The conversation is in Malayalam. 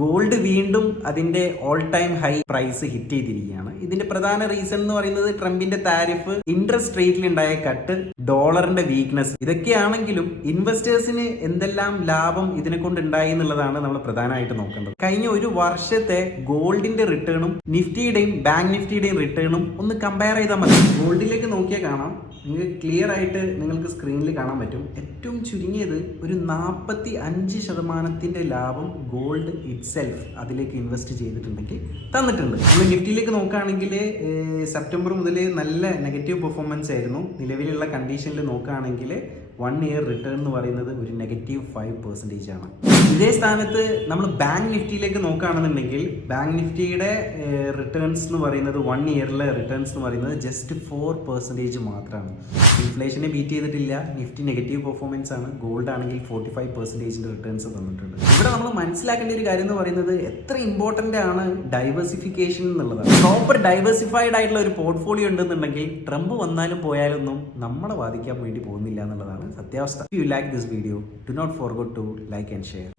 ഗോൾഡ് വീണ്ടും അതിന്റെ all time high price hit ചെയ്തിരിക്കുകയാണ്. ഇതിന്റെ പ്രധാന റീസൺ എന്ന് പറയുന്നത് ട്രംപിന്റെ താരിഫ്, ഇൻട്രസ്റ്റ് റേറ്റിൽ ഉണ്ടായ കട്ട്, ഡോളറിന്റെ വീക്ക്നെസ്. ഇതൊക്കെയാണെങ്കിലും ഇൻവെസ്റ്റേഴ്സിന് എന്തെല്ലാം ലാഭം ഇതിനെ കൊണ്ട് ഉണ്ടായി എന്നുള്ളതാണ് നമ്മൾ പ്രധാനമായിട്ട് നോക്കേണ്ടത്. കഴിഞ്ഞ ഒരു വർഷത്തെ ഗോൾഡിന്റെ റിട്ടേണും നിഫ്റ്റിയുടെയും ബാങ്ക് നിഫ്റ്റിയുടെയും റിട്ടേണും ഒന്ന് കമ്പയർ ചെയ്താൽ മതി. ഗോൾഡിലേക്ക് നോക്കിയാൽ കാണാം, നിങ്ങൾക്ക് ക്ലിയർ ആയിട്ട് നിങ്ങൾക്ക് സ്ക്രീനിൽ കാണാൻ പറ്റും. ഏറ്റവും ചുരുങ്ങിയത് ഒരു 45% ലാഭം ഗോൾഡ് ഇറ്റ്സെൽഫ് അതിലേക്ക് ഇൻവെസ്റ്റ് ചെയ്തിട്ടുണ്ടെങ്കിൽ തന്നിട്ടുണ്ട്. നമ്മൾ നിഫ്റ്റിയിലേക്ക് നോക്കുകയാണെങ്കിൽ സെപ്റ്റംബർ മുതൽ നല്ല നെഗറ്റീവ് പെർഫോമൻസ് ആയിരുന്നു. നിലവിലുള്ള കണ്ടീഷനിൽ നോക്കുകയാണെങ്കിൽ 1 ഇയർ റിട്ടേൺ എന്ന് പറയുന്നത് ഒരു -5% ആണ്. ഇതേ സ്ഥാനത്ത് നമ്മൾ ബാങ്ക് നിഫ്റ്റിയിലേക്ക് നോക്കുകയാണെന്നുണ്ടെങ്കിൽ ബാങ്ക് നിഫ്റ്റിയുടെ റിട്ടേൺസ് എന്ന് പറയുന്നത് 1 ഇയറിലെ റിട്ടേൺസ് എന്ന് പറയുന്നത് ജസ്റ്റ് 4% മാത്രമാണ്. ഇൻഫ്ലേഷനെ ബീറ്റ് ചെയ്തിട്ടില്ല. നിഫ്റ്റി നെഗറ്റീവ് പെർഫോമൻസ് ആണ്. ഗോൾഡ് ആണെങ്കിൽ 45% റിട്ടേൺസ് തന്നിട്ടുണ്ട്. ഇവിടെ നമ്മൾ മനസ്സിലാക്കേണ്ട ഒരു കാര്യം എന്ന് പറയുന്നത് എത്ര ഇമ്പോർട്ടൻ്റ് ആണ് ഡൈവേഴ്സിഫിക്കേഷൻ എന്നുള്ളതാണ്. പ്രോപ്പർ ഡൈവേഴ്സിഫൈഡ് ആയിട്ടുള്ള ഒരു പോർട്ട്ഫോളിയോ ഉണ്ടെന്നുണ്ടെങ്കിൽ ട്രംപ് വന്നാലും പോയാലൊന്നും നമ്മളെ ബാധിക്കാൻ വേണ്ടി പോകുന്നില്ല എന്നുള്ളതാണ് സത്യാവസ്ഥ. If you like this video, do not forget to like and share.